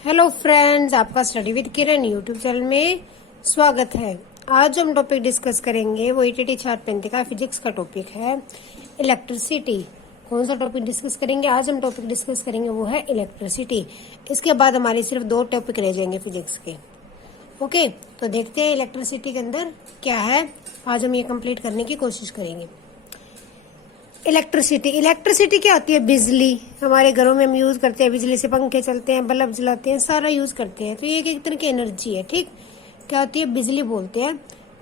Hello friends, आपका study with Kiran YouTube channel में स्वागत है। आज जो हम टॉपिक डिस्कस करेंगे वो ईटीटी 435 का फिजिक्स का टॉपिक है इलेक्ट्रिसिटी। कौन सा टॉपिक डिस्कस करेंगे? आज हम टॉपिक डिस्कस करेंगे वो है इलेक्ट्रिसिटी। इसके बाद हमारे सिर्फ 2 टॉपिक रह जाएंगे फिजिक्स के। ओके, तो देखते हैं इलेक्ट्रिसिटी के अंदर क्या है। आज हम ये कंप्लीट करने की कोशिश करेंगे। इलेक्ट्रिसिटी क्या होती है? बिजली। हमारे घरों में हम यूज करते हैं, बिजली से पंखे चलते हैं, बल्ब जलाते हैं, सारा यूज करते हैं। तो ये एक तरह की एनर्जी है, ठीक। क्या होती है? बिजली बोलते हैं।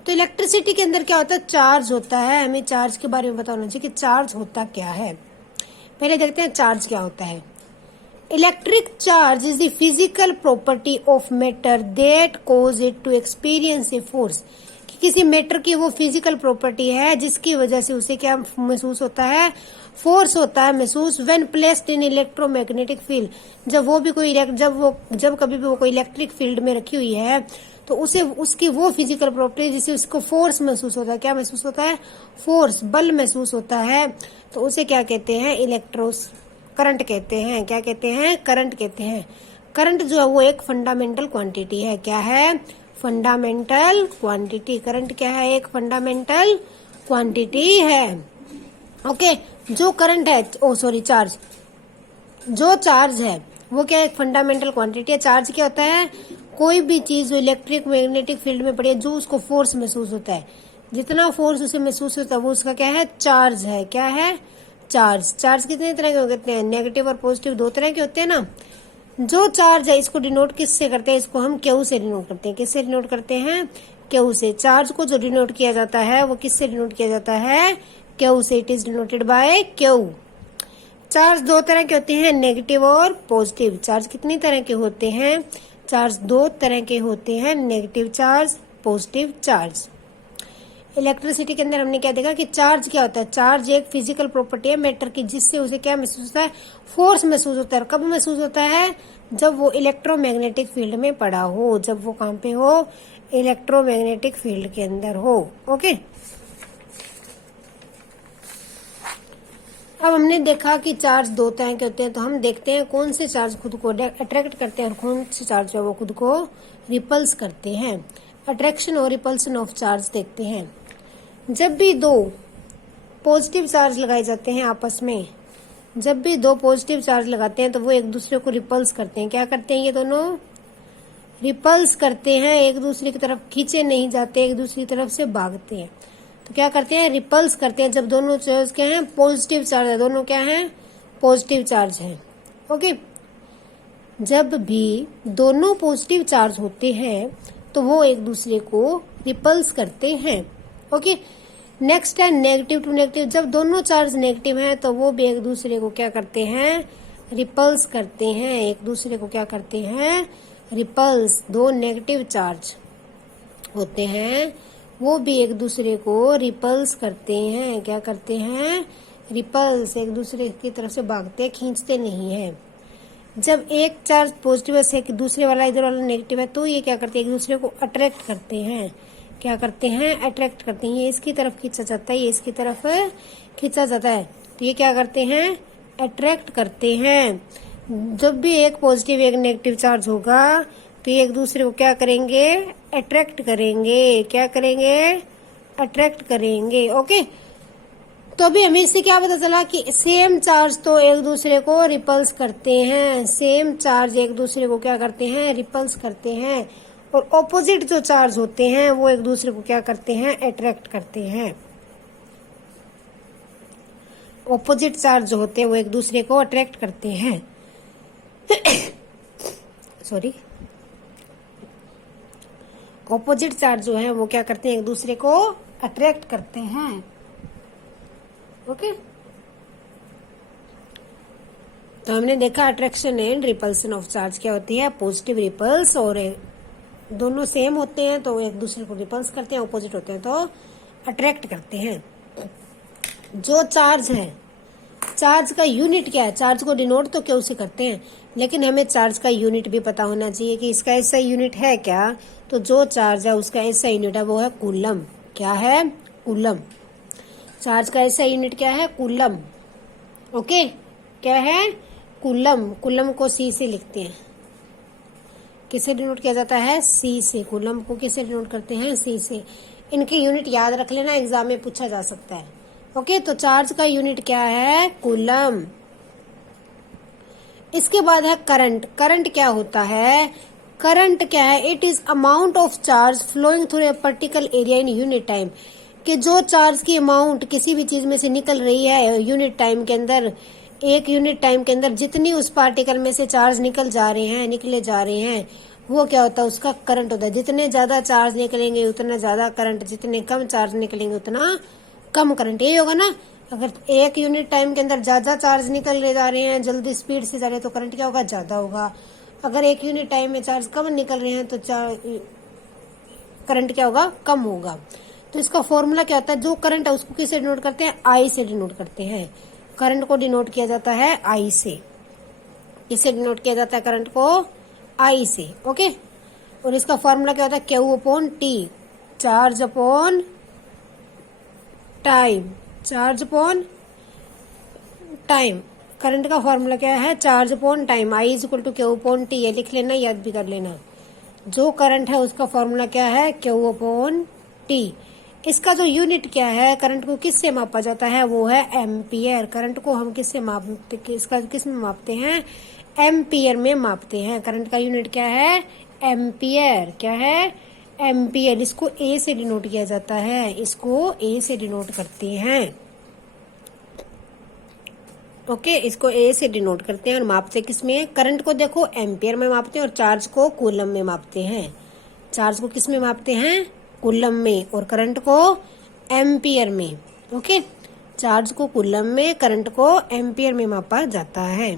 तो इलेक्ट्रिसिटी के अंदर क्या होता है? चार्ज होता है। हमें चार्ज के बारे में पता होना चाहिए कि चार्ज होता क्या है। पहले देखते हैं चार्ज क्या होता है। Electric charge is the physical property of matter that cause it to experience a force. किसी मैटर की वो फिजिकल प्रॉपर्टी है जिसकी वजह से उसे क्या महसूस होता है? फोर्स होता है महसूस। When placed in electromagnetic field, जब कभी भी वो कोई इलेक्ट्रिक फील्ड में रखी हुई है तो उसे उसकी वो फिजिकल प्रॉपर्टी जिससे उसको फोर्स महसूस होता है। क्या महसूस होता है? फोर्स, बल महसूस होता है। तो उसे क्या कहते हैं? करंट कहते हैं। क्या कहते हैं? करंट कहते हैं। करंट जो है वो एक फंडामेंटल क्वांटिटी है। क्या है? Fundamental quantity. करंट क्या है? एक फंडामेंटल क्वांटिटी है। ओके, जो करंट है, चार्ज, जो चार्ज है वो क्या है? एक फंडामेंटल क्वांटिटी है। चार्ज क्या होता है? कोई भी चीज जो इलेक्ट्रिक मैग्नेटिक फील्ड में पड़ी है, जो उसको फोर्स महसूस होता है, जितना फोर्स उसे महसूस होता है वो उसका क्या है? चार्ज है। क्या है? चार्ज। चार्ज कितने तरह के होते हैं? नेगेटिव और पॉजिटिव 2 तरह के होते हैं ना। जो चार्ज है इसको डिनोट किससे करते हैं? इसको हम क्यू से डिनोट करते हैं। किससे डिनोट करते हैं? क्यू से। चार्ज को जो डिनोट किया जाता है वो किससे डिनोट किया जाता है? क्यू से। It is denoted by Q. Charge 2 तरह के होते हैं, नेगेटिव और पॉजिटिव। चार्ज कितनी तरह के होते हैं? चार्ज 2 तरह के होते हैं, negative charge, positive charge. Electricity के अंदर हमने क्या देखा कि चार्ज क्या होता है? चार्ज एक फिजिकल प्रॉपर्टी है मैटर की जिससे उसे क्या महसूस होता है? फोर्स महसूस होता है। कब महसूस होता है? जब वो इलेक्ट्रोमैग्नेटिक फील्ड में पड़ा हो। जब वो कहाँ पे हो? इलेक्ट्रोमैग्नेटिक फील्ड के अंदर हो। ओके, अब हमने देखा कि चार्ज 2 तरह के होते हैं। तो हम देखते हैं कौन से चार्ज खुद को अट्रैक्ट करते हैं और कौन से चार्ज है वो खुद को रिपल्स करते हैं। अट्रैक्शन और रिपल्सन ऑफ चार्ज देखते हैं। जब भी 2 पॉजिटिव चार्ज लगाए जाते हैं आपस में, जब भी 2 पॉजिटिव चार्ज लगाते हैं तो वो एक दूसरे को रिपल्स करते हैं। क्या करते हैं? ये दोनों रिपल्स करते हैं, एक दूसरे की तरफ खींचे नहीं जाते, एक दूसरी तरफ से भागते हैं। तो क्या करते हैं? रिपल्स करते हैं। जब दोनों चार्ज क्या हैं? पॉजिटिव चार्ज है। दोनों क्या हैं? पॉजिटिव चार्ज है। ओके, जब भी दोनों पॉजिटिव चार्ज होते हैं तो वो एक दूसरे को रिपल्स करते हैं। ओके, नेक्स्ट है नेगेटिव टू नेगेटिव। जब दोनों चार्ज नेगेटिव हैं तो वो भी एक दूसरे को क्या करते हैं? रिपल्स करते हैं। एक दूसरे को क्या करते हैं? रिपल्स। 2 नेगेटिव चार्ज होते हैं वो भी एक दूसरे को रिपल्स करते हैं। क्या करते हैं? रिपल्स। एक दूसरे की तरफ से भागते, खींचते नहीं है। जब एक चार्ज पॉजिटिव है, दूसरे वाला इधर वाला नेगेटिव है, तो ये क्या करते हैं? एक दूसरे को अट्रैक्ट करते हैं। क्या करते हैं? अट्रैक्ट करते हैं। ये इसकी तरफ खींचा जाता है, ये इसकी तरफ खींचा जाता है। तो ये क्या करते हैं? अट्रैक्ट करते हैं। जब भी एक पॉजिटिव एक नेगेटिव चार्ज होगा तो ये एक दूसरे को क्या करेंगे? अट्रैक्ट करेंगे। क्या करेंगे? अट्रैक्ट करेंगे। ओके, तो अभी हमें इससे क्या पता चला कि सेम चार्ज तो एक दूसरे को रिपल्स करते हैं। सेम चार्ज एक दूसरे को क्या करते हैं? रिपल्स करते हैं। और ऑपोजिट जो चार्ज होते हैं वो एक दूसरे को क्या करते हैं? अट्रैक्ट करते हैं। ऑपोजिट चार्ज जो होते हैं वो एक दूसरे को अट्रैक्ट करते हैं। सॉरी, ऑपोजिट चार्ज जो है वो क्या करते हैं? एक दूसरे को अट्रैक्ट करते हैं। ओके, तो हमने देखा attraction and repulsion of charge क्या होती है? Positive repels. और दोनों सेम होते हैं तो एक दूसरे को रिपल्स करते हैं, ऑपोजिट होते हैं तो अट्रैक्ट करते हैं। जो चार्ज है, चार्ज का यूनिट क्या है? चार्ज को डिनोट तो क्यों से करते हैं, लेकिन हमें चार्ज का यूनिट भी पता होना चाहिए कि इसका ऐसा यूनिट है क्या। तो जो चार्ज है उसका ऐसा यूनिट है वो है कूलम। क्या है? कूलम। चार्ज का ऐसा यूनिट क्या है? कूलम। ओके, क्या है? कूलम। कूलम को सी से लिखते हैं। किससे डिनोट किया जाता है? सी से। कूलम को किससे डिनोट करते हैं? सी से। इनकी यूनिट याद रख लेना, एग्जाम में पूछा जा सकता है। ओके, तो चार्ज का यूनिट क्या है? कूलम। इसके बाद है करंट। करंट क्या होता है? करंट क्या है? It is amount of charge flowing through a particular area in unit time. कि जो चार्ज की अमाउंट किसी भी चीज में से निकल रही है यूनिट टाइम के अंदर, एक यूनिट टाइम के अंदर जितनी उस पार्टिकल में से चार्ज निकले जा रहे हैं, वो क्या होता है? उसका करंट होता है। जितने ज्यादा चार्ज निकलेंगे उतना ज्यादा करंट, जितने कम चार्ज निकलेंगे उतना कम करंट। यही होगा ना? अगर एक यूनिट टाइम के अंदर ज्यादा चार्ज निकल जा रहे हैं, जल्दी स्पीड से जा रहे हैं, तो करंट क्या होगा? ज्यादा होगा। अगर एक यूनिट टाइम में चार्ज कम निकल रहे हैं तो करंट क्या होगा? कम होगा। तो इसका फॉर्मूला क्या होता है? जो करंट है उसको किससे डिनोट करते हैं? आई से डिनोट करते हैं। करंट को डिनोट किया जाता है आई से। इससे डिनोट किया जाता है करंट को? आई से। ओके, और इसका फॉर्मूला क्या होता है? Q upon T, charge upon time. Charge upon time. Current का फॉर्मूला क्या है? Charge upon time. I is equal to Q upon T. ये लिख लेना, याद भी कर लेना। जो करंट है उसका फॉर्मूला क्या है? Q upon T. इसका जो यूनिट क्या है? करंट को किससे मापा जाता है? वो है एम्पियर। करंट को हम किससे मापते? किस में मापते हैं? एम्पियर में मापते हैं। करंट का यूनिट क्या है? एम्पियर। क्या है? एम्पियर। इसको ए से डिनोट किया जाता है। इसको ए से डिनोट करते हैं। ओके, इसको ए से डिनोट करते हैं और मापते किस में? करंट को देखो एम्पियर में मापते हैं और चार्ज को कूलम में मापते हैं। चार्ज को किस में मापते हैं? कूलम में, और करंट को एम्पियर में। ओके, चार्ज को कूलम में, करंट को एम्पियर में मापा जाता है।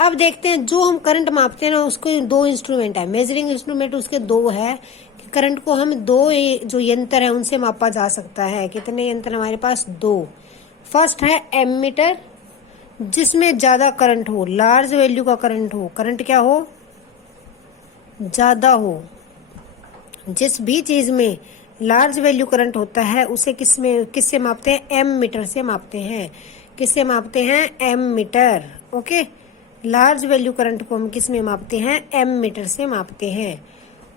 अब देखते हैं, जो हम करंट मापते हैं ना, उसको दो इंस्ट्रूमेंट है, मेजरिंग इंस्ट्रूमेंट उसके दो है। कि करंट को हम दो जो यंत्र है उनसे मापा जा सकता है। कितने यंत्र हमारे पास? दो। फर्स्ट है एमीटर, जिसमें ज्यादा करंट हो, लार्ज वैल्यू का करंट हो। करंट क्या हो? ज्यादा हो। जिस भी चीज में लार्ज वैल्यू करंट होता है उसे किससे मापते हैं? एम मीटर से मापते हैं। किससे मापते हैं? Ammeter. Okay, large value current को हम किस में मापते हैं? एम मीटर से मापते हैं।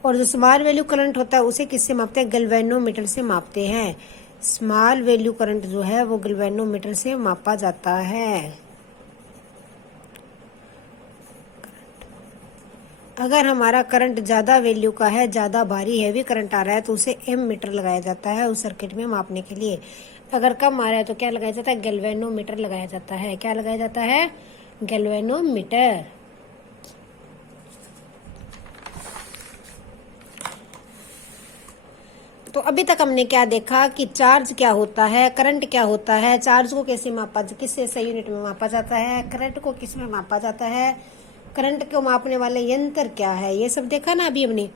और जो स्मॉल वैल्यू करंट होता है उसे किससे मापते हैं? गैल्वेनोमीटर से मापते हैं। स्मॉल वैल्यू करंट जो है वो गैल्वेनोमीटर से मापा जाता है। अगर हमारा करंट ज्यादा वैल्यू का है, ज्यादा भारी हैवी करंट आ रहा है, तो उसे एम मीटर लगाया जाता है उस सर्किट में मापने के लिए। अगर कम आ रहा है तो क्या लगाया जाता है? गैल्वेनोमीटर लगाया जाता है। क्या लगाया जाता है? गैल्वेनोमीटर। तो अभी तक हमने क्या देखा कि चार्ज क्या होता है, करंट क्या होता है, चार्ज को कैसे मापा, किससे यूनिट में मापा जाता है, करंट को किस में मापा जाता है, करंट को मापने वाले यंत्र क्या है, ये सब देखा ना अभी हमने।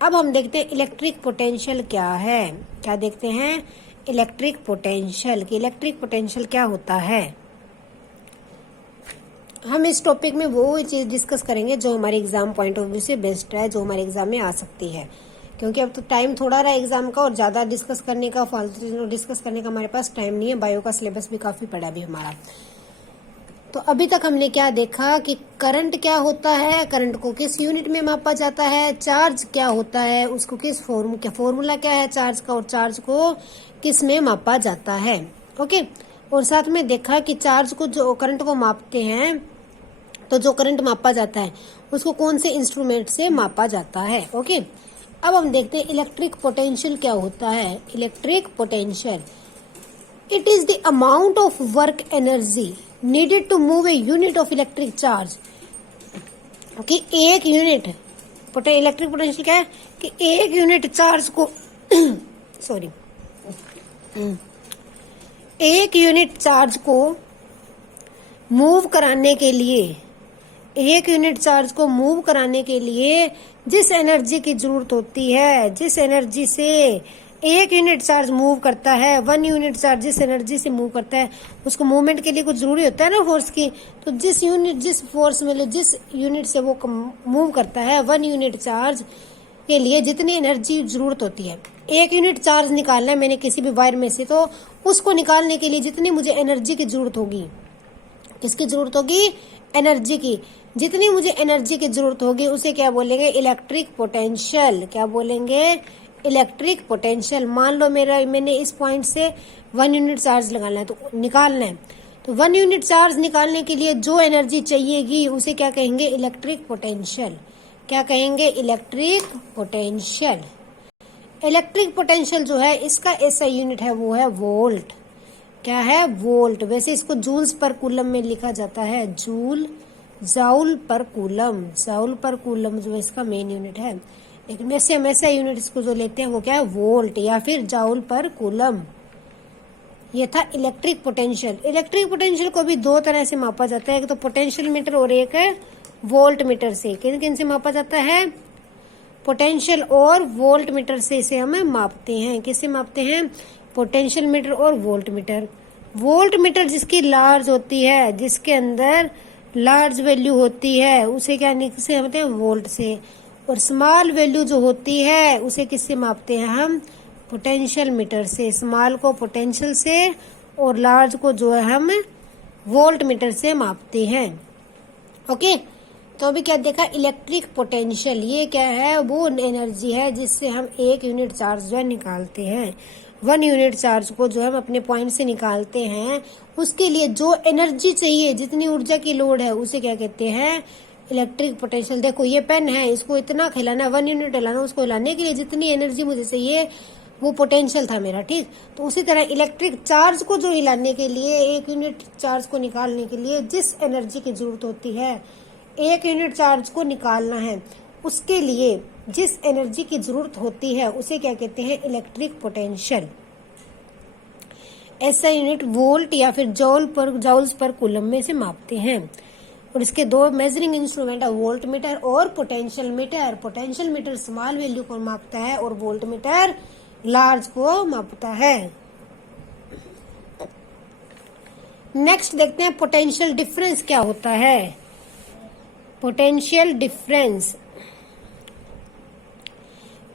अब हम देखते हैं इलेक्ट्रिक पोटेंशियल क्या है। क्या देखते हैं? Electric potential. कि इलेक्ट्रिक पोटेंशियल क्या होता है। हम इस टॉपिक में वो चीज डिस्कस करेंगे जो हमारे एग्जाम पॉइंट ऑफ व्यू से बेस्ट है, जो हमारे एग्जाम में आ सकती है। क्योंकि अब तो टाइम थोड़ा रहा एग्जाम का, और ज्यादा डिस्कस करने का, फालतू डिस्कस करने का हमारे पास टाइम नहीं है। बायो का सिलेबस भी काफी पड़ा भी हमारा। तो अभी तक हमने क्या देखा कि करंट क्या होता है, करंट को किस यूनिट में मापा जाता है, चार्ज क्या होता है, उसको किस फॉर्मूला क्या है चार्ज का, और चार्ज को किस में मापा जाता है। ओके, और साथ में देखा कि चार्ज को, जो करंट को मापते हैं, तो जो करंट मापा जाता है उसको कौन से इंस्ट्रूमेंट से मापा जाता है। ओके, अब हम देखते हैं इलेक्ट्रिक पोटेंशियल क्या होता है। Electric potential, it is the amount of work energy needed to move a unit of electric charge. कि एक यूनिट इलेक्ट्रिक पोटेंशियल क्या है? कि एक यूनिट चार्ज को सॉरी एक यूनिट चार्ज को मूव कराने के लिए, एक यूनिट चार्ज को मूव कराने के लिए जिस एनर्जी की जरूरत होती है, जिस एनर्जी से एक यूनिट चार्ज मूव करता है, वन यूनिट चार्ज जिस एनर्जी से मूव करता है, उसको मूवमेंट के लिए कुछ जरूरी होता है ना फोर्स की। तो जिस फोर्स में, जिस यूनिट से वो मूव करता है, वन यूनिट चार्ज के लिए जितनी एनर्जी जरूरत होती है, एक यूनिट चार्ज निकालना है मैंने किसी भी वायर में से, तो उसको निकालने के लिए जितनी मुझे एनर्जी की जरूरत होगी, किसकी जरूरत होगी? एनर्जी की। जितनी मुझे एनर्जी की जरूरत होगी उसे क्या बोलेंगे, इलेक्ट्रिक पोटेंशियल। क्या बोलेंगे, इलेक्ट्रिक पोटेंशियल। मान लो मैंने इस पॉइंट से 1 यूनिट चार्ज लगाना है तो निकालना है, तो 1 यूनिट चार्ज निकालने के लिए जो एनर्जी चाहिएगी उसे क्या कहेंगे, इलेक्ट्रिक पोटेंशियल। क्या कहेंगे, इलेक्ट्रिक पोटेंशियल। इलेक्ट्रिक पोटेंशियल जो है इसका ऐसा यूनिट है वो है वोल्ट। क्या है, वोल्ट। वैसे इसको जूल्स पर कूलम में लिखा जाता है, जाउल पर कूलम। जाउल पर कूलम जो इसका मेन यूनिट है, लेकिन वैसे हम ऐसा यूनिट इसको जो लेते हैं वो क्या है, वोल्ट या फिर जाउल पर कूलम। ये था इलेक्ट्रिक पोटेंशियल। इलेक्ट्रिक पोटेंशियल को भी दो तरह से मापा जाता है, एक तो पोटेंशियल मीटर और एक है वोल्ट मीटर से। किन किन से मापा जाता है, पोटेंशियल और वोल्ट मीटर से इसे हम मापते हैं। किससे मापते हैं, पोटेंशियल मीटर और वोल्ट मीटर। वोल्ट मीटर जिसकी लार्ज होती है, जिसके अंदर लार्ज वैल्यू होती है उसे क्या किससे मापते हैं, वोल्ट से। और स्मॉल वैल्यू जो होती है उसे किससे मापते हैं हम, पोटेंशियल मीटर से। स्मॉल को पोटेंशियल से और लार्ज को जो है हम वोल्ट मीटर से मापते हैं। ओके, तो अभी क्या देखा, इलेक्ट्रिक पोटेंशियल। ये क्या है, वो एनर्जी है जिससे हम 1 यूनिट चार्ज जो है निकालते हैं। 1 यूनिट चार्ज को जो हम अपने पॉइंट से निकालते हैं, उसके लिए जो एनर्जी चाहिए, जितनी ऊर्जा की लोड है उसे क्या कहते हैं, इलेक्ट्रिक पोटेंशियल। देखो ये पेन है, इसको इतना हिलाना, 1 यूनिट हिलाना, उसको हिलाने के लिए जितनी एनर्जी मुझे चाहिए वो पोटेंशियल था मेरा, ठीक। तो उसी तरह इलेक्ट्रिक चार्ज को जो हिलाने के लिए, 1 यूनिट चार्ज को निकालने के लिए जिस एनर्जी की जरूरत होती है, 1 यूनिट चार्ज को निकालना है, उसके लिए जिस एनर्जी की जरूरत होती है उसे क्या कहते हैं, इलेक्ट्रिक पोटेंशियल। ऐसा यूनिट वोल्ट या फिर जाउल्स पर कूलम में से मापते हैं। और इसके दो मेजरिंग इंस्ट्रूमेंट है, वोल्ट मीटर और potential meter. Potential meter small value को मापता है और वोल्ट मीटर लार्ज को मापता है। नेक्स्ट देखते हैं पोटेंशियल डिफरेंस क्या होता है। पोटेंशियल डिफरेंस,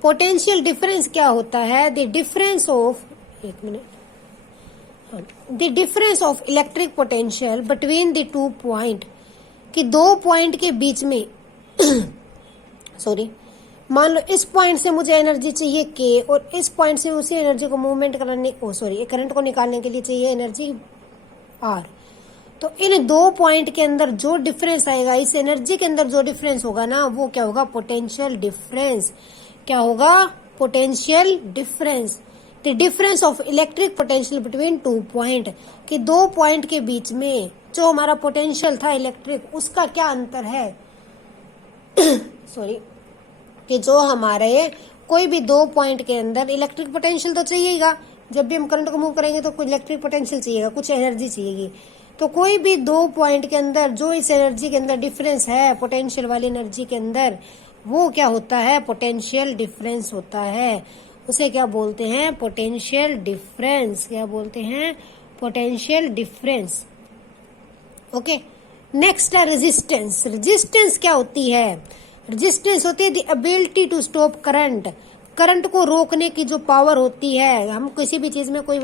पोटेंशियल डिफरेंस क्या होता है, द डिफरेंस ऑफ, एक minute, the difference of electric potential between the 2 point, कि 2 पॉइंट के बीच में सॉरी, मान लो इस पॉइंट से मुझे एनर्जी चाहिए के और इस पॉइंट से उसी एनर्जी को मूवमेंट करने, करंट को निकालने के लिए चाहिए एनर्जी आर। तो इन 2 पॉइंट के अंदर जो डिफरेंस आएगा, इस एनर्जी के अंदर जो डिफरेंस होगा ना, वो क्या होगा, पोटेंशियल डिफरेंस। क्या होगा, potential difference. The difference of electric potential between 2 point, कि 2 पॉइंट के बीच में जो हमारा पोटेंशियल था इलेक्ट्रिक, उसका क्या अंतर है सॉरी, कि जो हमारे कोई भी 2 पॉइंट के अंदर इलेक्ट्रिक पोटेंशियल तो चाहिएगा, जब भी हम करंट को मूव करेंगे तो कुछ इलेक्ट्रिक पोटेंशियल चाहिएगा, कुछ एनर्जी चाहिएगी। तो कोई भी 2 पॉइंट के अंदर जो इस एनर्जी के अंदर डिफरेंस है, पोटेंशियल वाली एनर्जी के अंदर, वो क्या होता है, पोटेंशियल डिफरेंस होता है। उसे क्या बोलते हैं, पोटेंशियल डिफरेंस। क्या बोलते हैं, पोटेंशियल डिफरेंस। ओके, नेक्स्ट है रेजिस्टेंस। रेजिस्टेंस क्या होती है, रेजिस्टेंस होती है the ability to stop current. Current को रोकने की जो पावर होती है, हम किसी भी चीज में कोई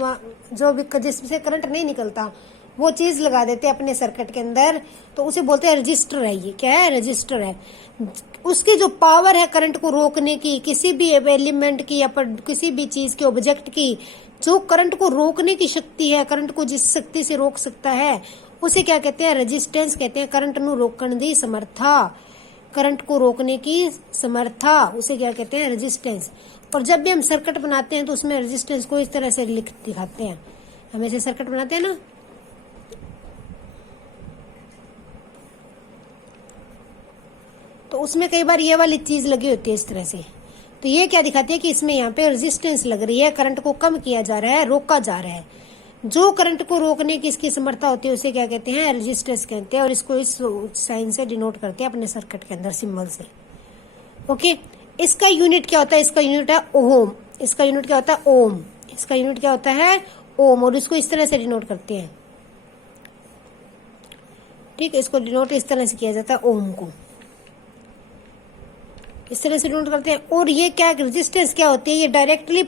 जो भी जिससे करंट नहीं निकलता वो चीज लगा देते हैं अपने सर्किट के अंदर, तो उसे बोलते हैं रजिस्टर है। ये क्या है, रजिस्टर है। उसकी जो पावर है करंट को रोकने की, किसी भी एलिमेंट की या किसी भी चीज के ऑब्जेक्ट की जो करंट को रोकने की शक्ति है, करंट को जिस शक्ति से रोक सकता है, उसे क्या कहते हैं, रेजिस्टेंस कहते हैं। करंट नु रोकने दी समर्था, करंट को रोकने की समर्था, उसे क्या कहते हैं, रेजिस्टेंस। और जब भी हम सर्किट बनाते हैं तो उसमें रेजिस्टेंस को इस तरह से दिखाते हैं। हम ऐसे सर्किट बनाते हैं ना, तो उसमें कई बार ये वाली चीज लगी होती है इस तरह से। तो ये क्या दिखाती है कि इसमें यहाँ पे रेजिस्टेंस लग रही है, करंट को कम किया जा रहा है, रोका जा रहा है। जो करंट को रोकने की इसकी समर्था होती है उसे क्या कहते हैं, रेजिस्टेंस कहते हैं। और इसको इस साइन से डिनोट करते हैं अपने सर्किट के अंदर, सिंबल से। ओके, इसका यूनिट क्या होता है, इसका यूनिट है ओम। इसका यूनिट क्या होता है, ओम। इसका यूनिट क्या होता है, ओम। और इसको इस तरह से डिनोट करते हैं, ठीक है। इसको डिनोट इस तरह से किया जाता है, ओम को इस तरह से डिनोट करते हैं। और ये क्या, रेजिस्टेंस क्या होती है, ये डायरेक्टली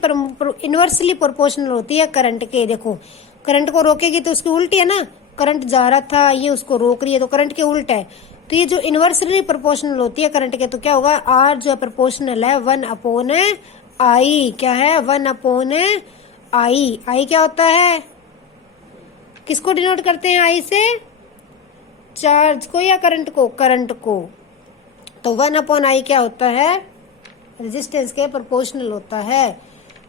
इनवर्सली प्रोपोर्शनल होती है करंट के। देखो, करंट को रोकेगी तो उसकी उल्टी है ना, करंट जा रहा था, ये उसको रोक रही है तो करंट के उल्टा है। तो ये जो इनवर्सली प्रोपोर्शनल होती है करंट के, तो क्या होगा, आर जो है प्रोपोर्शनल है 1/I। क्या है, 1/I। आई क्या होता है, किसको डिनोट करते हैं आई से, चार्ज को या करंट को, करंट को। तो 1/I क्या होता है, रेजिस्टेंस के प्रोपोर्शनल होता है।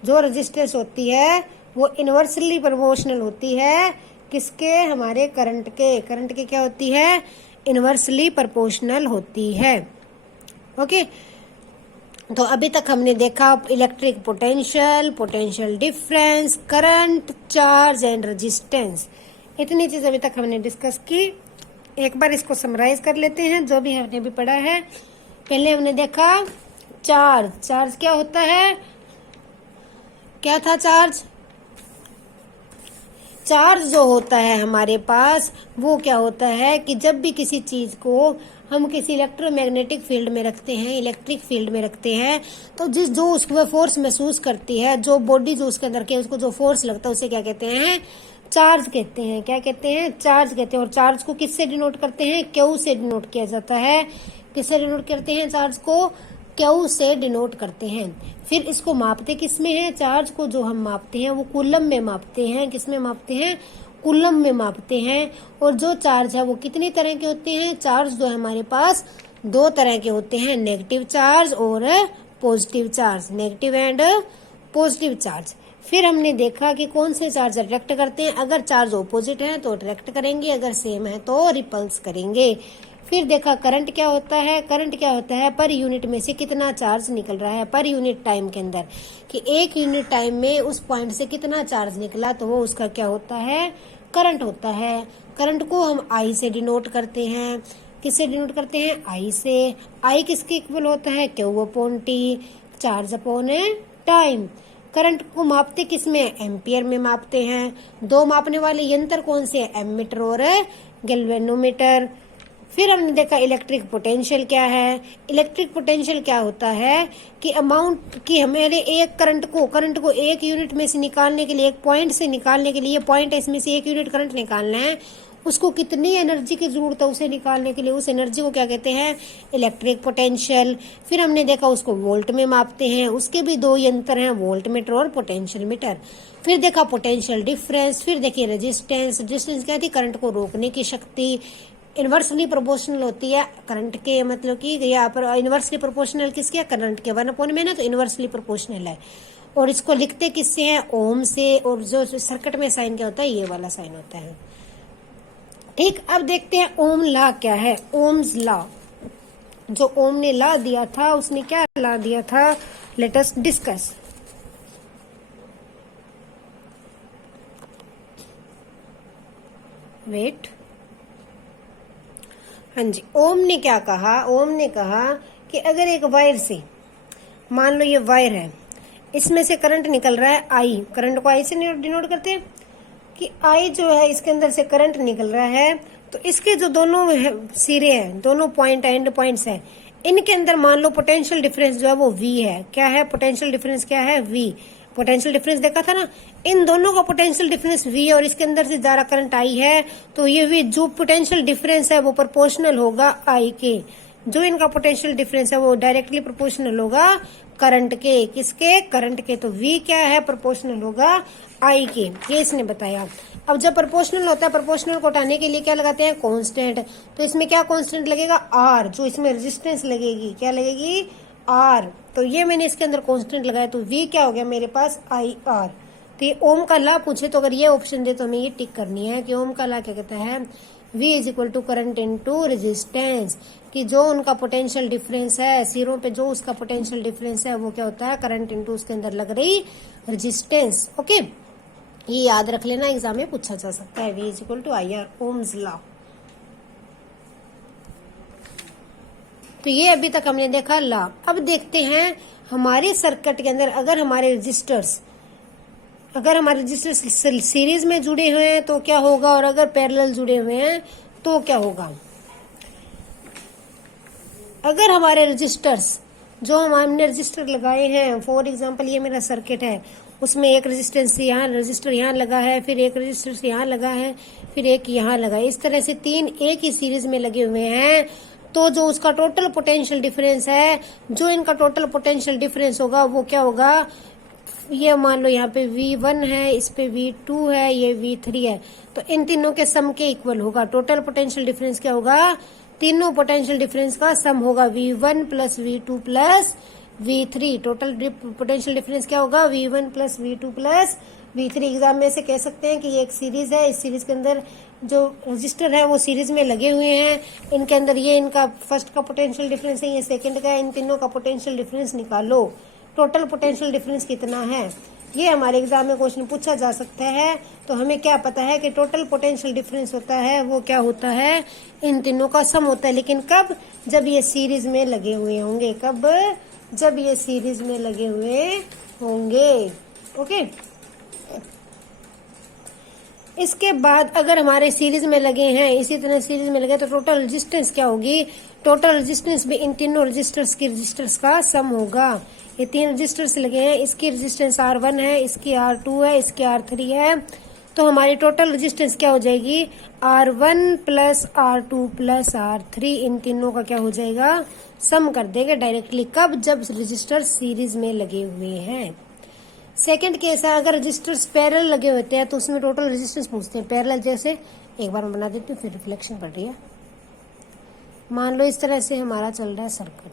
जो रेजिस्टेंस होती है वो इनवर्सली प्रोपोर्शनल होती है किसके, हमारे करंट के। करंट के क्या होती है, इनवर्सली प्रोपोर्शनल होती है। ओके, तो अभी तक हमने देखा electric potential, potential difference, current, charge and resistance. इतनी चीज अभी तक हमने डिस्कस की। एक बार इसको समराइज कर लेते हैं जो भी हमने भी पढ़ा है। पहले हमने देखा चार्ज। चार्ज क्या होता है, क्या था चार्ज, चार्ज जो होता है हमारे पास वो क्या होता है कि जब भी किसी चीज को हम किसी इलेक्ट्रोमैग्नेटिक फील्ड में रखते हैं, इलेक्ट्रिक फील्ड में रखते हैं, तो जो उसको फोर्स महसूस करती है, जो बॉडी जो उसके अंदर के उसको जो फोर्स लगता है उसे क्या कहते हैं, चार्ज कहते हैं। क्या कहते हैं, चार्ज कहते हैं। और चार्ज को किससे डिनोट करते हैं, क्यू से डिनोट किया जाता है। किससे डिनोट करते हैं चार्ज को, क्यू से डिनोट करते हैं। फिर इसको मापते किस में है, चार्ज को जो हम मापते हैं वो कूलम में मापते हैं। किस में मापते हैं, कूलम में मापते हैं। और जो चार्ज है वो कितनी तरह के होते हैं, चार्ज जो है हमारे पास 2 तरह के होते हैं, नेगेटिव चार्ज और positive charge, negative and positive charge. फिर हमने देखा कि कौन से चार्ज अट्रैक्ट करते हैं, अगर चार्ज ऑपोजिट है तो अट्रैक्ट करेंगे, अगर सेम है तो रिपल्स करेंगे। फिर देखा करंट क्या होता है, करंट क्या होता है, पर यूनिट में से कितना चार्ज निकल रहा है, पर यूनिट टाइम के अंदर, कि 1 यूनिट टाइम में उस पॉइंट से कितना चार्ज निकला, तो वो उसका क्या होता है, करंट होता है। करंट को हम आई से डिनोट करते हैं। किससे डिनोट करते हैं, आई से। आई किसके इक्वल होता है, Q upon T, charge upon time. Current को मापते किस में, एम्पियर में मापते हैं। 2 मापने वाले यंत्र कौन से, एमीटर और गैल्वेनोमीटर। फिर हमने देखा इलेक्ट्रिक पोटेंशियल क्या है। इलेक्ट्रिक पोटेंशियल क्या होता है कि अमाउंट की हमारे एक करंट को 1 यूनिट में से निकालने के लिए, एक पॉइंट से निकालने के लिए, पॉइंट है इसमें से 1 यूनिट करंट निकालना है, उसको कितनी एनर्जी की जरूरत है उसे निकालने के लिए, उस एनर्जी को क्या कहते हैं, इलेक्ट्रिक पोटेंशियल। फिर हमने देखा उसको वोल्ट में मापते हैं, उसके भी 2 यंत्र हैं, वोल्ट मीटर और पोटेंशियल मीटर। फिर देखा पोटेंशियल डिफरेंस। फिर देखिए रेजिस्टेंस। रेजिस्टेंस क्या थी, करंट को रोकने की शक्ति। इनवर्सली प्रोपोर्शनल होती है करंट के, मतलब कि यहाँ पर इनवर्सली प्रोपोर्शनल किसके, करंट के 1/में ना, तो इनवर्सली प्रोपोर्शनल है। और इसको लिखते किससे हैं, ओम से। और जो सर्किट में साइन क्या होता है, ये वाला साइन होता है। ठीक, अब देखते हैं ओम लॉ क्या है। ओम्स लॉ, जो ओम ने लॉ दिया था, उसने क्या लॉ दिया था, लेट अस डिस्कस। वेट, हाँ जी, ओम ने क्या कहा, ओम ने कहा कि अगर एक वायर से, मान लो ये वायर है, इसमें से करंट निकल रहा है आई, करंट को आई से डिनोट करते हैं कि आई जो है इसके अंदर से करंट निकल रहा है, तो इसके जो दोनों सिरे हैं, दोनों पॉइंट एंड पॉइंट्स हैं, इनके अंदर मान लो पोटेंशियल डिफरेंस जो है वो V है। क्या है, पोटेंशियल डिफरेंस क्या है, V। पोटेंशियल डिफरेंस देखा था ना, इन दोनों का पोटेंशियल डिफरेंस V और इसके अंदर से जा रहा करंट I है, तो ये भी जो पोटेंशियल डिफरेंस है वो प्रोपोर्शनल होगा I के। जो इनका पोटेंशियल डिफरेंस है वो डायरेक्टली प्रोपोर्शनल होगा करंट के। किसके, करंट के। तो V क्या है, प्रोपोर्शनल होगा I के। ये इसने बताया। अब जब प्रोपोर्शनल होता है, प्रोपोर्शनल को हटाने के लिए क्या लगाते हैं, कांस्टेंट। तो इसमें क्या कांस्टेंट लगेगा, R। जो इसमें रेजिस्टेंस लगेगी, क्या लगेगी, R। तो ये मैंने इसके अंदर कांस्टेंट लगाया, तो V क्या हो गया मेरे पास, IR। तो ये ओम का लॉ पूछे तो अगर ये ऑप्शन दे तो हमें ये टिक करनी है कि ओम का लॉ क्या कहता है, V is equal to current into resistance. कि जो उनका पोटेंशियल डिफरेंस है, सिरों पे जो उसका पोटेंशियल डिफरेंस है वो क्या होता है, करंट इनटू उसके अंदर लग रही रेजिस्टेंस। ओके, ये याद रख लेना, एग्जाम में पूछा जा सकता है। V is equal to IR, Ohm's law. तो ये अभी तक हमने देखा लॉ। अब देखते हैं हमारे सर्किट के अंदर अगर हमारे रजिस्टर्स सीरीज में जुड़े हुए हैं तो क्या होगा, और अगर पैरेलल जुड़े हुए हैं तो क्या होगा। अगर हमारे रजिस्टर्स, जो हमने रजिस्टर लगाए हैं, फॉर एग्जांपल ये मेरा सर्किट है, उसमें एक रेजिस्टेंस यहाँ, रजिस्टर यहाँ लगा है, फिर एक रजिस्टर यहाँ लगा है, फिर एक यहाँ लगा है, इस तरह से 3 एक ही सीरीज में लगे हुए हैं, तो जो उसका टोटल पोटेंशियल डिफरेंस है, जो इनका टोटल पोटेंशियल डिफरेंस होगा वो क्या होगा, ये मान लो यहाँ पे V1 है, इस पे V2 है, ये V3 है, तो इन तीनों के सम के इक्वल होगा। टोटल पोटेंशियल डिफरेंस क्या होगा, तीनों पोटेंशियल डिफरेंस का सम होगा V1 plus V2 plus V3। Total potential difference क्या होगा, V1 plus V2 plus V3। Exam में से कह सकते हैं कि ये एक सीरीज है, इस सीरीज के अंदर जो रजिस्टर है वो सीरीज में लगे हुए हैं, इनके अंदर ये इनका फर्स्ट का पोटेंशियल डिफरेंस है, ये सेकंड का है, इन तीनों का पोटेंशियल डिफरेंस निकालो, टोटल पोटेंशियल डिफरेंस कितना है, ये हमारे एग्जाम में क्वेश्चन पूछा जा सकता है। तो हमें क्या पता है कि टोटल पोटेंशियल डिफरेंस होता है वो क्या होता है, इन तीनों का सम होता है। लेकिन कब, जब ये सीरीज में लगे हुए होंगे, कब, जब ये सीरीज में लगे हुए होंगे। ओके, इसके बाद अगर हमारे सीरीज में लगे हैं, इसी तरह सीरीज में लगे तो टोटल रेजिस्टेंस क्या होगी, टोटल रेजिस्टेंस भी इन तीनों रेजिस्टर्स की रेजिस्टर्स का सम होगा। ये तीन रेजिस्टर्स लगे हैं, इसकी रेजिस्टेंस R1 है, इसकी R2 है, इसकी R3 है, तो हमारी टोटल रेजिस्टेंस क्या हो जाएगी, R1 plus R2 plus R3, इन तीनों का क्या हो जाएगा, सम कर देंगे डायरेक्टली। कब, जब रेजिस्टर सीरीज में लगे हुए हैं। सेकंड केस है, अगर रजिस्टर्स पैरेलल लगे होते हैं तो उसमें टोटल रेजिस्टेंस पूछते हैं पैरेलल। जैसे एक बार मैं बना देती हूँ, फिर रिफ्लेक्शन पड़ रही है। मान लो इस तरह से हमारा चल रहा है सर्किट,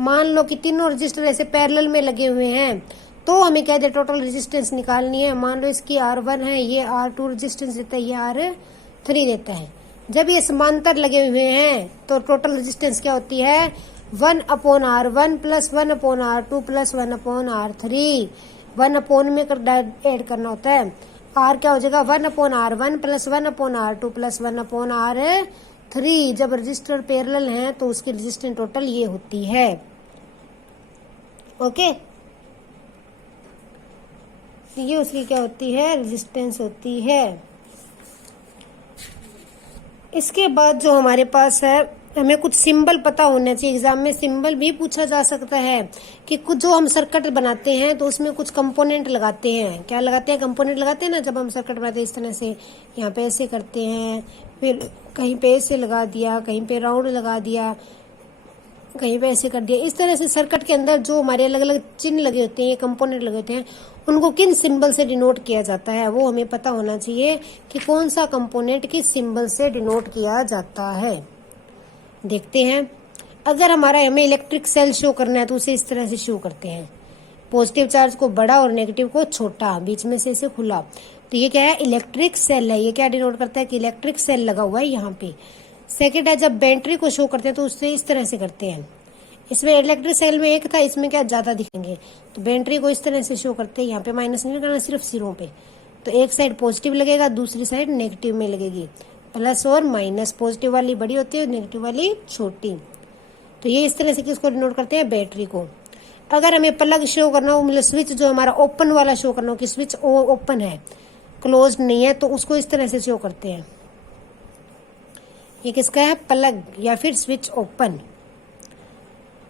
मान लो कि तीनों रजिस्टर ऐसे पैरेलल में लगे हुए हैं, तो हमें क्या दे, टोटल रेजिस्टेंस निकालनी है। मान लो इसकी R1 है, ये R2 रेजिस्टेंस देता है, ये R3 देता है। जब ये समांतर लगे हुए हैं तो टोटल रेजिस्टेंस क्या होती है, 1/R1 plus 1/R2 plus 1/R3। 1 में ऐड करना होता है, R क्या हो जाएगा, 1/R1 plus 1/R2 plus 1/R3। जब रजिस्टर पैरेलल हैं तो उसकी रेजिस्टेंस टोटल ये होती है। ओके, ये उसकी क्या होती है, रेजिस्टेंस होती है। इसके बाद जो हमारे पास है, हमें कुछ सिंबल पता होना चाहिए। एग्जाम में सिंबल भी पूछा जा सकता है कि कुछ जो हम सर्किट बनाते हैं तो उसमें कुछ कंपोनेंट लगाते हैं। क्या लगाते हैं, कंपोनेंट लगाते हैं ना। जब हम सर्किट बनाते हैं इस तरह से, यहाँ पे ऐसे करते हैं, फिर कहीं पे ऐसे लगा दिया, कहीं पे राउंड लगा दिया, कहीं पे ऐसे कर दिया। इस तरह से सर्किट के अंदर जो हमारे अलग अलग चिन्ह लगे होते हैं, कंपोनेंट लगे होते हैं, उनको किन सिंबल से डिनोट किया जाता है वो हमें पता होना चाहिए कि कौन सा कंपोनेंट किस सिंबल से डिनोट किया जाता है। देखते हैं, अगर हमें इलेक्ट्रिक सेल शो करना है तो उसे इस तरह से शो करते हैं, पॉजिटिव चार्ज को बड़ा और नेगेटिव को छोटा, बीच में से इसे खुला। तो ये क्या है, इलेक्ट्रिक सेल है। ये क्या डिनोट करता है कि इलेक्ट्रिक सेल लगा हुआ है यहाँ पे। सेकेंड है, जब बैटरी को शो करते हैं तो उससे इस तरह से करते हैं। इसमें इलेक्ट्रिक सेल में एक था, इसमें क्या ज्यादा दिखेंगे, तो बैटरी को इस तरह से शो करते हैं। यहाँ पे माइनस नहीं करना, सिर्फ सिरों पे। तो एक साइड पॉजिटिव लगेगा, दूसरी साइड नेगेटिव में लगेगी। प्लस और माइनस, पॉजिटिव वाली बड़ी होती है, नेगेटिव वाली छोटी। तो ये इस तरह से किसको डिनोट करते हैं, बैटरी को। अगर हमें प्लग शो करना हो, मतलब स्विच जो हमारा ओपन वाला शो करना हो कि स्विच ओपन है, क्लोज नहीं है, तो उसको इस तरह से शो करते हैं। ये किसका है, प्लग या फिर स्विच ओपन।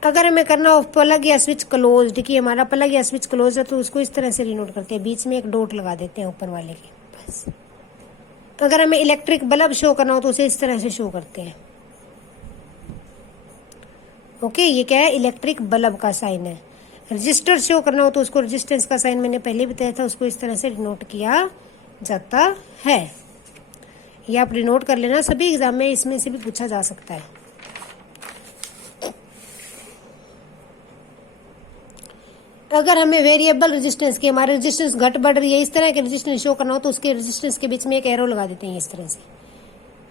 अगर हमें करना हो प्लग या स्विच क्लोज्ड, कि हमारा प्लग या स्विच क्लोज है, तो उसको इस तरह से डिनोट करते हैं, बीच में एक डॉट लगा देते हैं ओपन वाले के, बस। अगर हमें इलेक्ट्रिक बल्ब शो करना हो तो उसे इस तरह से शो करते हैं। ओके, ये क्या है, इलेक्ट्रिक बल्ब का साइन है। रजिस्टर शो करना हो तो उसको रेजिस्टेंस का साइन मैंने पहले बताया था, उसको इस तरह से डिनोट किया जाता है। ये आप डिनोट कर लेना, सभी एग्जाम में इसमें से भी पूछा जा सकता है। अगर हमें वेरिएबल रेजिस्टेंस की, हमारे रेजिस्टेंस घट बढ़ रही है, इस तरह के रेजिस्टेंस शो करना हो तो उसके रेजिस्टेंस के बीच में एक एरो लगा देते हैं इस तरह से।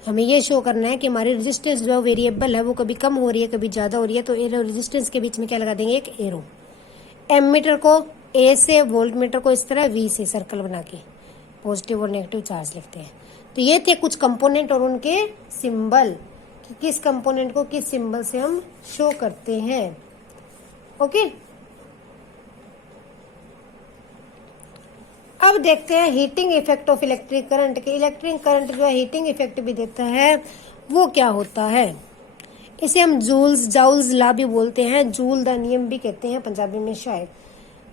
हमें ये शो करना है कि हमारी रेजिस्टेंस जो वेरिएबल है वो कभी कम हो रही है, कभी ज्यादा हो रही है, तो एरो रेजिस्टेंस के बीच में क्या लगा देंगे, एक एरो। एमीटर को ए से, वोल्ट मीटर को इस तरह वी से सर्कल बना के पॉजिटिव और नेगेटिव चार्ज लिखते हैं। तो ये थे कुछ कंपोनेंट और उनके सिंबल, कि किस कंपोनेंट को किस सिंबल से हम शो करते हैं। ओके, अब देखते हैं heating effect of electric current के। इलेक्ट्रिक करंट जो है हीटिंग इफेक्ट भी देता है, वो क्या होता है। इसे हम जाउल्स लॉ भी बोलते हैं, जूल द नियम भी कहते हैं पंजाबी में शायद।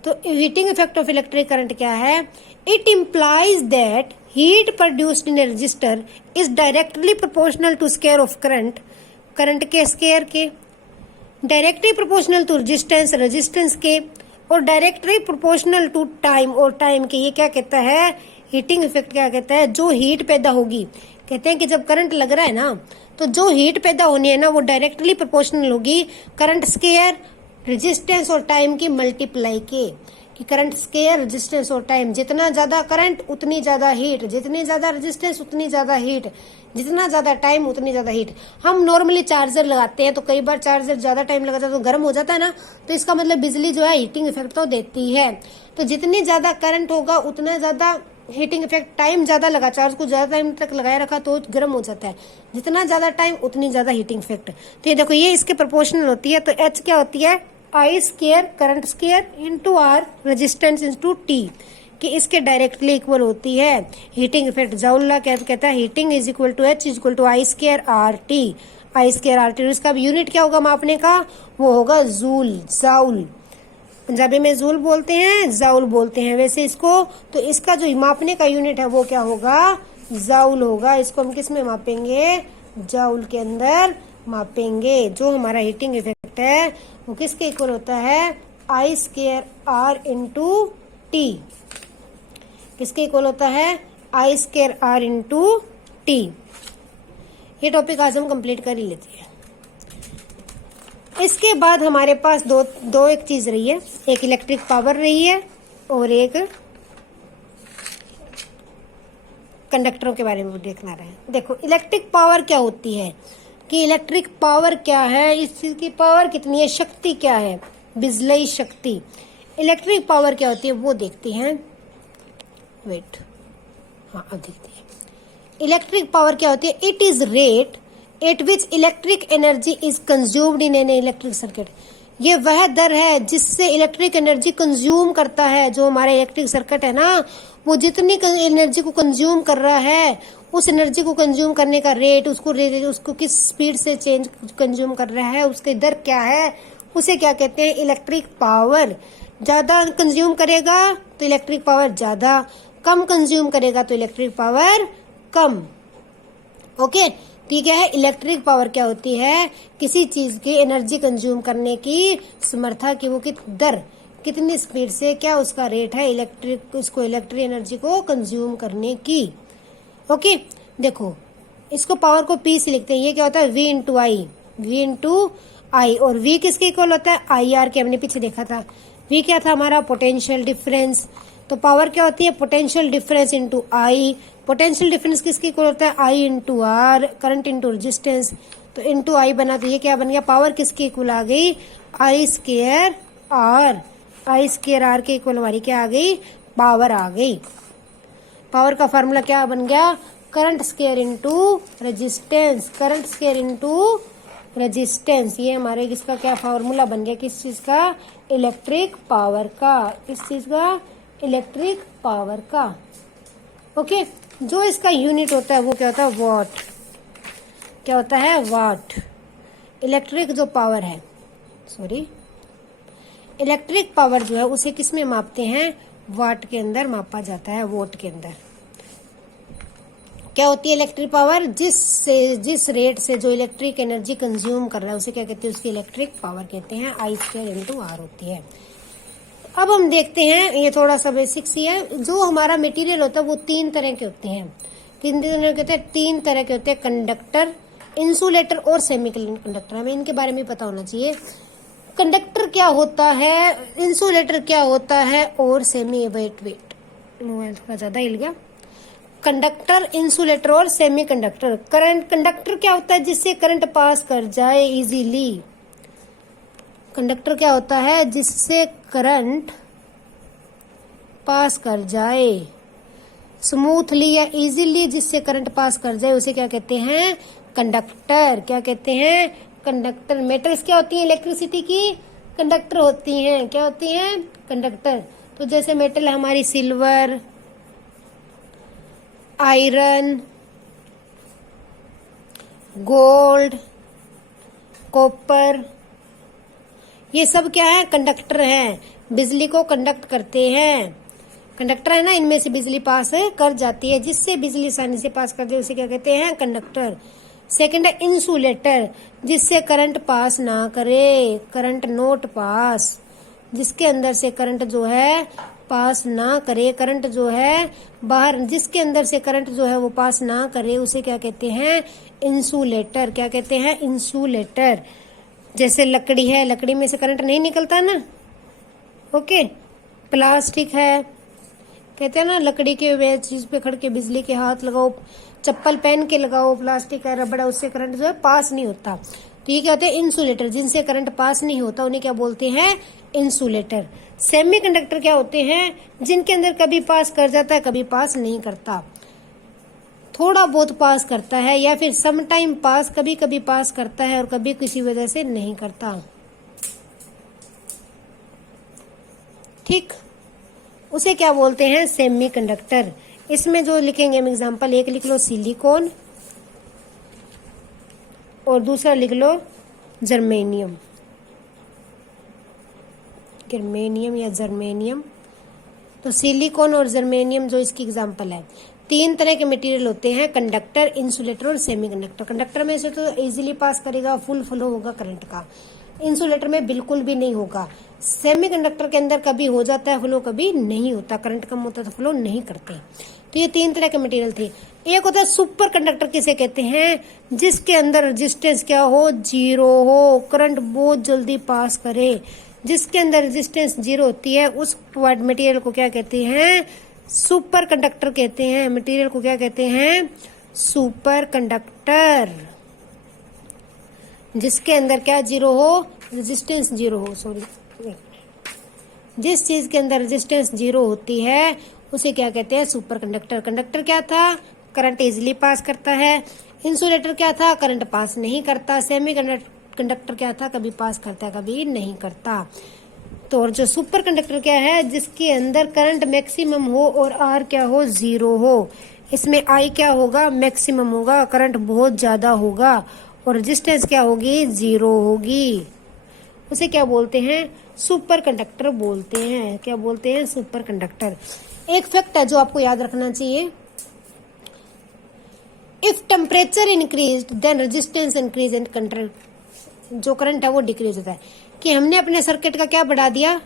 तो heating effect of electric current क्या है, it implies that heat produced in a resistor is directly proportional to square of current, current के स्क्वायर के, directly proportional to resistance, resistance के, और डायरेक्टली प्रोपोर्शनल टू टाइम, और time के। ये क्या कहता है, हीटिंग इफेक्ट क्या कहता है, जो हीट पैदा होगी, कहते हैं कि जब करंट लग रहा है ना, तो जो हीट पैदा होनी है ना वो डायरेक्टली प्रोपोर्शनल होगी करंट स्क्वायर, रेजिस्टेंस और टाइम की मल्टीप्लाई के, कि करंट स्क्वायर, रेजिस्टेंस और टाइम, जितना ज्यादा करंट उतनी ज्यादा हीट, जितनी ज्यादा रेजिस्टेंस उतनी ज्यादा हीट, जितना ज्यादा टाइम उतनी ज्यादा हीट। हम नॉर्मली चार्जर लगाते हैं तो कई बार चार्जर ज्यादा टाइम लगाता है तो गर्म हो जाता है ना, तो इसका मतलब बिजली जो है हीटिंग इफेक्ट तो देती है। तो जितनी ज्यादा करंट होगा उतना ज्यादा हीटिंग इफेक्ट, टाइम ज्यादा लगा, चार्ज को ज्यादा टाइम तक लगाए रखा तो गर्म हो जाता है, जितना ज्यादा टाइम उतनी ज्यादा हीटिंग इफेक्ट। तो ये देखो ये इसके प्रोपोर्शनल होती है। तो एच क्या होती है, I square current square into R resistance into T, कि इसके डायरेक्टली इक्वल होती है हीटिंग इफेक्ट। जाउल लॉ क्या कहता है, heating is equal to H is equal to I square R T, I square R T. इसका unit क्या होगा मापने का, वो होगा जूल, जाउल, पंजाबी में जूल बोलते हैं, जाउल बोलते हैं वैसे इसको। तो इसका जो मापने का यूनिट है वो क्या होगा, जाउल होगा। इसको हम किस में मापेंगे, जाउल के अंदर मापेंगे। जो हमारा हीटिंग इफेक्ट है वो किसके इक्वल होता है, I square are into T, किसके इक्वल होता है, I square are into T. ये टॉपिक आज हम कंप्लीट कर ही लेते हैं। इसके बाद हमारे पास दो एक चीज रही है, एक इलेक्ट्रिक पावर रही है और एक कंडक्टरों के बारे में देखना रहे। देखो इलेक्ट्रिक पावर क्या होती है, कि इलेक्ट्रिक पावर क्या है, इस चीज की पावर कितनी है, शक्ति क्या है, बिजली शक्ति। इलेक्ट्रिक पावर क्या होती है वो देखते हैं, वेट, हाँ अब देखते हैं। इलेक्ट्रिक पावर क्या होती है, it is rate at which electric energy is consumed in an electric circuit. ये वह दर है जिससे इलेक्ट्रिक एनर्जी कंज्यूम करता है। जो हमारा इलेक्ट्रिक सर्किट है ना, वो जितनी एनर्जी को कंज्यूम कर रहा है, उस एनर्जी को कंज्यूम करने का रेट, उसको किस स्पीड से चेंज कंज्यूम कर रहा है, उसकी दर क्या है, उसे क्या कहते हैं, इलेक्ट्रिक पावर। ज्यादा कंज्यूम करेगा तो इलेक्ट्रिक पावर ज्यादा, कम कंज्यूम करेगा तो इलेक्ट्रिक पावर कम। ओके, ठीक है। इलेक्ट्रिक पावर क्या होती है, किसी चीज की एनर्जी कंज्यूम करने की समर्था की, वो दर, कितनी स्पीड से, क्या उसका रेट है इलेक्ट्रिक, उसको इलेक्ट्रिक एनर्जी को कंज्यूम करने की। ओके, देखो इसको पावर को पी से लिखते हैं। ये क्या होता है, V into I, V into I, और वी किसके इक्वल होता है, आई आर के। हमने पीछे देखा था वी क्या था हमारा, पोटेंशियल डिफरेंस। तो पावर क्या होती है, potential difference into I. Potential difference किसके इक्वल होता है, I into R, current into resistance. तो इंटू आई बना, तो ये क्या बन गया, पावर किसके इक्वल आ गई, I square R. I square R के इक्वल हमारी क्या आ गई, पावर आ गई। पावर का फॉर्मूला क्या बन गया, current square into resistance, current square into resistance. ये हमारे किसका क्या फॉर्मूला बन गया, किस चीज का, इलेक्ट्रिक पावर का, किस चीज का, इलेक्ट्रिक पावर का। ओके, जो इसका यूनिट होता है वो क्या होता है, वॉट। क्या होता है, वाट। इलेक्ट्रिक जो पावर है, सॉरी, इलेक्ट्रिक पावर जो है उसे किस में मापते हैं, वाट के अंदर मापा जाता है, वोट के अंदर। क्या होती है इलेक्ट्रिक पावर, जिस रेट से जो इलेक्ट्रिक एनर्जी कंज्यूम कर रहा है उसे क्या कहते हैं, उसकी इलेक्ट्रिक पावर कहते हैं, आई स्क्वायर इंटू आर होती है। अब हम देखते हैं, ये थोड़ा सा बेसिक सी है। जो हमारा मटेरियल होता है वो तीन तरह के होते हैं, तीन तरह के होते हैं, कंडक्टर, इंसुलेटर और सेमी कंडक्टर। हमें इनके बारे में पता होना चाहिए। कंडक्टर क्या होता है, इंसुलेटर क्या होता है, और सेमी, वेट मोबाइल थोड़ा ज्यादा हिल गया। कंडक्टर, इंसुलेटर और सेमी कंडक्टर। करंट, कंडक्टर क्या होता है, जिससे करंट पास कर जाए इजीली। कंडक्टर क्या होता है, जिससे करंट पास कर जाए स्मूथली या इजीली, जिससे करंट पास कर जाए उसे क्या कहते हैं, कंडक्टर। क्या कहते हैं, कंडक्टर। मेटल्स क्या होती हैं, इलेक्ट्रिसिटी की कंडक्टर होती हैं। क्या होती हैं, कंडक्टर। तो जैसे मेटल हमारी सिल्वर, आयरन, गोल्ड, कॉपर, ये सब क्या है, कंडक्टर हैं, बिजली को कंडक्ट करते हैं। कंडक्टर है ना, इनमें से बिजली पास कर जाती है, जिससे बिजली आसानी से पास कर दे उसे क्या कहते हैं, कंडक्टर। सेकंड है इंसुलेटर, जिससे करंट पास ना करे, करंट नोट पास, जिसके अंदर से करंट जो है पास ना करे, करंट जो है बाहर, जिसके अंदर से करंट जो है वो पास ना करे, उसे क्या कहते हैं, इंसुलेटर। क्या कहते हैं, इंसुलेटर। जैसे लकड़ी है, लकड़ी में से करंट नहीं निकलता ना, ओके। प्लास्टिक है, कहते हैं ना लकड़ी के वे चीज पे खड़ के बिजली के हाथ लगाओ, चप्पल पहन के लगाओ, प्लास्टिक है, रबड़, उससे करंट जो है पास नहीं होता। तो ये क्या होते हैं, इंसुलेटर। जिनसे करंट पास नहीं होता उन्हें क्या बोलते हैं, इंसुलेटर। सेमीकंडक्टर क्या होते हैं, जिनके अंदर कभी पास कर जाता है, कभी पास नहीं करता, थोड़ा बहुत पास करता है, या फिर सम टाइम पास, कभी कभी पास करता है और कभी किसी वजह से नहीं करता, ठीक। उसे क्या बोलते हैं, सेमीकंडक्टर। इसमें जो लिखेंगे हम एग्जांपल, एक लिख लो सिलिकॉन और दूसरा लिख लो जर्मेनियम, जर्मेनियम या जर्मेनियम। तो सिलिकॉन और जर्मेनियम जो इसकी एग्जांपल है। तीन तरह के मटेरियल होते हैं, कंडक्टर, इंसुलेटर और सेमीकंडक्टर। कंडक्टर में से तो इजीली पास करेगा, फुल फ्लो होगा करंट का। इंसुलेटर में बिल्कुल भी नहीं होगा। सेमीकंडक्टर के अंदर कभी हो जाता है फ्लो, कभी नहीं होता, करंट कम होता है तो फ्लो नहीं करते। तो ये तीन तरह के मटेरियल थे। एक होता है सुपर कंडक्टर, किसे कहते हैं, जिसके अंदर रेजिस्टेंस क्या हो, जीरो हो, करंट बहुत जल्दी पास करे। जिसके अंदर रेजिस्टेंस जीरो होती है उस मटेरियल को क्या कहते हैं, सुपर कंडक्टर कहते हैं। मटेरियल को क्या कहते हैं, सुपर कंडक्टर। जिसके अंदर क्या जीरो हो, रेजिस्टेंस जीरो हो, सॉरी, जिस चीज के अंदर रेजिस्टेंस जीरो होती है उसे क्या कहते हैं, सुपर कंडक्टर। कंडक्टर क्या था, करंट इजीली पास करता है। इंसुलेटर क्या था, करंट पास नहीं करता। सेमी कंडक्टर क्या था, कभी पास करता है, कभी नहीं करता। तो और जो सुपर कंडक्टर क्या है, जिसके अंदर करंट मैक्सिमम हो और आर क्या हो, जीरो हो। इसमें आई क्या होगा, मैक्सिमम होगा, करंट बहुत ज्यादा होगा और रेजिस्टेंस क्या होगी, जीरो होगी। उसे क्या बोलते हैं, सुपर कंडक्टर बोलते हैं। क्या बोलते हैं, सुपर कंडक्टर। एक फैक्ट है जो आपको याद रखना चाहिए, if temperature increase then resistance increase and जो करंट है वो डिक्रीज होता है। कि हमने अपने सर्किट का क्या बढ़ा दिया,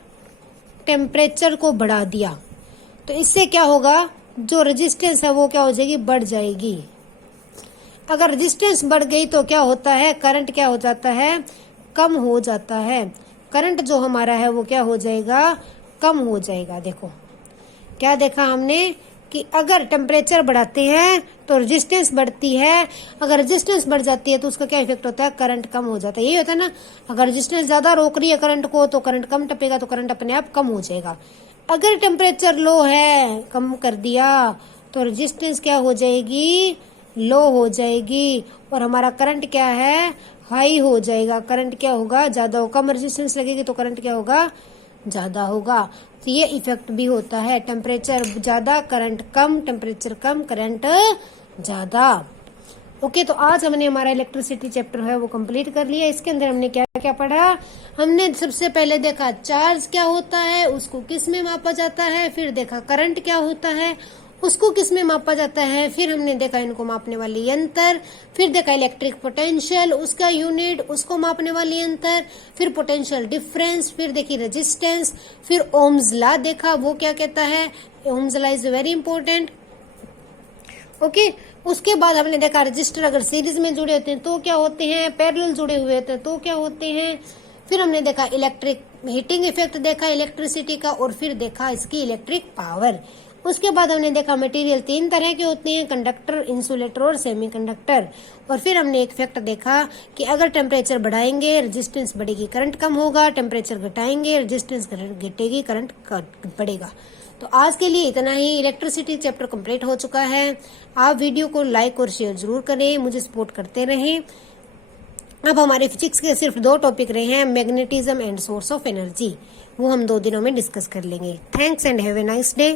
टेम्परेचर को बढ़ा दिया, तो इससे क्या होगा, जो रेजिस्टेंस है वो क्या हो जाएगी, बढ़ जाएगी। अगर रेजिस्टेंस बढ़ गई तो क्या होता है, करंट क्या हो जाता है, कम हो जाता है। करंट जो हमारा है वो क्या हो जाएगा, कम हो जाएगा। देखो क्या देखा हमने कि अगर टेम्परेचर बढ़ाते हैं तो रेजिस्टेंस बढ़ती है, अगर रेजिस्टेंस बढ़ जाती है तो उसका क्या इफेक्ट होता है, करंट कम हो जाता है। यही होता है ना, अगर रेजिस्टेंस ज्यादा रोक रही है करंट को तो करंट कम टपेगा, तो करंट अपने आप कम हो जाएगा। अगर टेम्परेचर लो है, कम कर दिया, तो रेजिस्टेंस क्या हो जाएगी, लो हो जाएगी और हमारा करंट क्या है, हाई हो जाएगा। करंट क्या होगा, ज्यादा होगा। कम रेजिस्टेंस लगेगी तो करंट क्या होगा, ज्यादा होगा। तो ये इफेक्ट भी होता है, टेम्परेचर ज्यादा करंट कम, टेम्परेचर कम करंट ज्यादा। ओके, तो आज हमने हमारा इलेक्ट्रिसिटी चैप्टर है वो कंप्लीट कर लिया। इसके अंदर हमने क्या क्या पढ़ा, हमने सबसे पहले देखा चार्ज क्या होता है, उसको किस में मापा जाता है, फिर देखा करंट क्या होता है, उसको किस में मापा जाता है, फिर हमने देखा इनको मापने वाली यंत्र, फिर देखा इलेक्ट्रिक पोटेंशियल, उसका यूनिट, उसको मापने वाली यंत्र, फिर पोटेंशियल डिफरेंस, फिर देखी रेजिस्टेंस, फिर ओम्स लॉ देखा, वो क्या कहता है, Ohm's law is very important. Okay, उसके बाद हमने देखा रजिस्टर अगर सीरीज में जुड़े होते हैं तो क्या होते हैं, पैरेलल जुड़े हुए होते हैं तो क्या होते हैं। फिर हमने देखा इलेक्ट्रिक हीटिंग इफेक्ट देखा इलेक्ट्रिसिटी का, और फिर देखा इसकी इलेक्ट्रिक पावर। उसके बाद हमने देखा मटेरियल तीन तरह के होते हैं, कंडक्टर, इंसुलेटर और सेमीकंडक्टर। और फिर हमने एक फैक्ट देखा कि अगर टेम्परेचर बढ़ाएंगे रेजिस्टेंस बढ़ेगी, करंट कम होगा, टेम्परेचर घटाएंगे रेजिस्टेंस घटेगी, करंट बढ़ेगा। तो आज के लिए इतना ही। इलेक्ट्रिसिटी चैप्टर कंप्लीट हो चुका है। आप वीडियो को लाइक और शेयर जरूर करें, मुझे सपोर्ट करते रहें। अब हमारे फिजिक्स के सिर्फ 2 टॉपिक रहे हैं, magnetism and source of energy, वो हम 2 दिनों में डिस्कस कर लेंगे। Thanks and have a nice day.